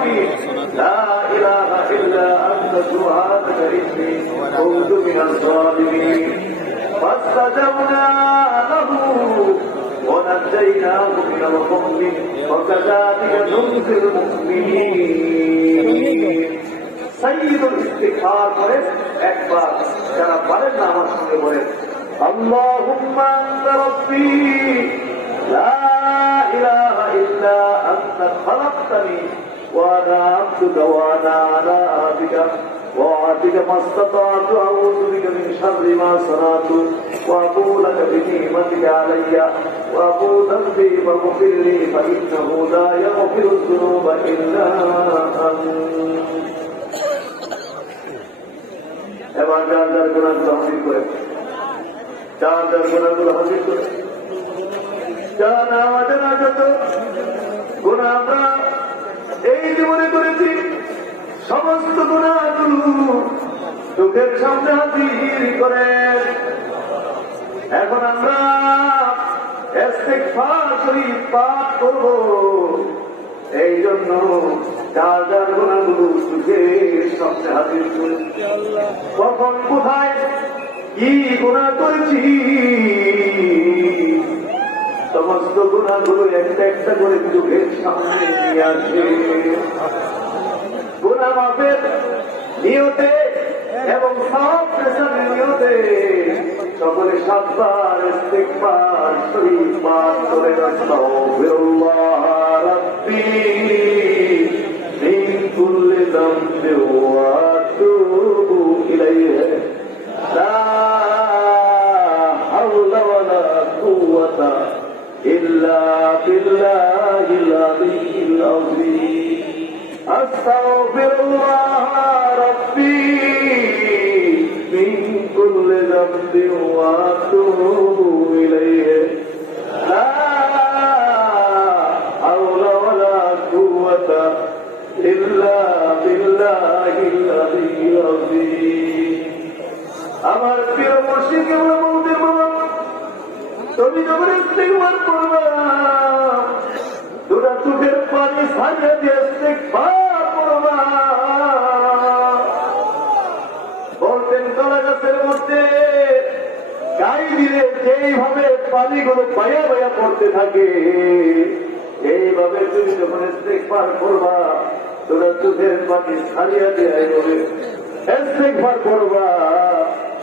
العالمين لا إله إلا أنت سبحانك إني كنت من الظالمين فاستجبنا له ونجيناه من الغم وكذلك ننجي المؤمنين সৈয়দুল ইস্তিগফার করে একবার যারা পারেন না আমার সঙ্গে বলেন আল্লাহুম্মা আনতা রাব্বি লা ইলাহা ইল্লা আনতা খালাকতানি وأنا عبدك وأنا على عهدك ووعدك ما استطعت أعوذ بك من شر ما صنعت وأبو لك بنعمتك علي وأبو ذنبي فاغفر لي فإنه لا يغفر الذنوب إلا أنت এবার যার যার গুণার হাজির করে যার যার গুণাগুলো হাজির করে যার আমাদের যত আমরা এই জীবনে করেছি। সমস্ত চোখের সামনে হাজির করে। এখন আমরা করব। এই জন্য যার যার চোখের সামনে হাজির করে। কখন কোথায় কি গুণা করেছি গুণাগুলো একটা একটা করে চোখের সামনে নিয়তে এবং সব পেশার নিয়তে সকলে সাতবার শরীর পাঠ করে রাব্বি। إلا بالله العلي العظيم أستغفر الله ربي من كل ذنب وأتوب إليه لا حول ولا قوة إلا بالله العلي العظيم আমার প্রিয় মুর্শিদ যখন ইস্তেগফার করবা পানি সারিয়ে দিয়ে ইস্তেগফার করবা বলতেন কলা গাছের মধ্যে গাই দিলে যেইভাবে পড়তে থাকে এইভাবে তুমি যখন ইস্তেগফার করবা দুটা চোখের পানি সারিয়ে দেয় ইস্তেগফার করবা।